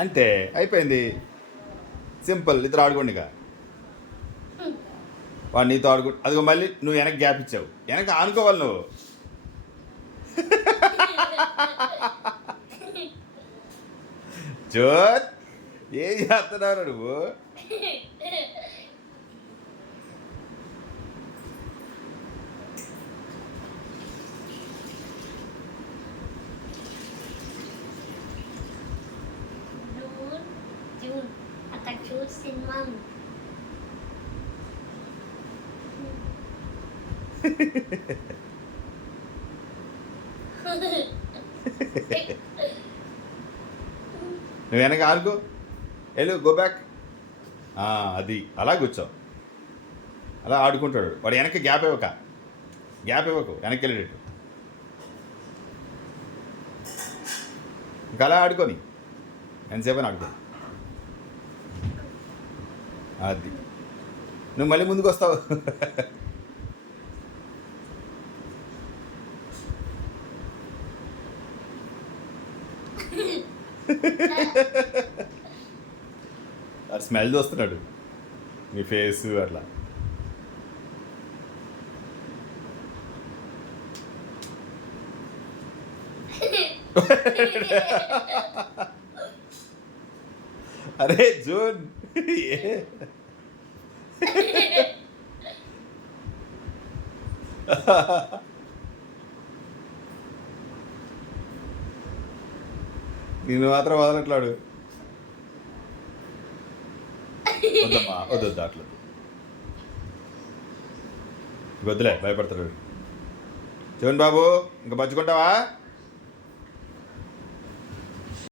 అంతే అయిపోయింది. సింపుల్. ఇద్దరు ఆడుకోండి ఇక. వాడు నీతో ఆడుకో. అదిగో మళ్ళీ నువ్వు వెనక్కి గ్యాప్ ఇచ్చావు. వెనక ఆనుకోవాలి నువ్వు. జోత్ ఏం చేస్తున్నావు నువ్వు? జూన్ అక్కడ చూసి సినిమా నువ్వు వెనక ఆనుకో. వెళ్ళు, గో బ్యాక్. అది అలా కూర్చో. అలా ఆడుకుంటాడు వాడు. వెనక్కి గ్యాప్ ఇవ్వకు వెనక్కి వెళ్ళేటట్టు. ఇంకా అలా ఆడుకొని ఎంతసేపు అని ఆడుకో. అది నువ్వు మళ్ళీ ముందుకు వస్తావు. అది స్మెల్ చూస్తున్నాడు మీ ఫేస్ అట్లా. అరే జూన్ నేను మాత్రం వదలట్లాడు. వద్దమ్మా వద్దు అట్లా వద్దులే, భయపడతాడు. జోన్ బాబు ఇంకా పంచుకుంటావా?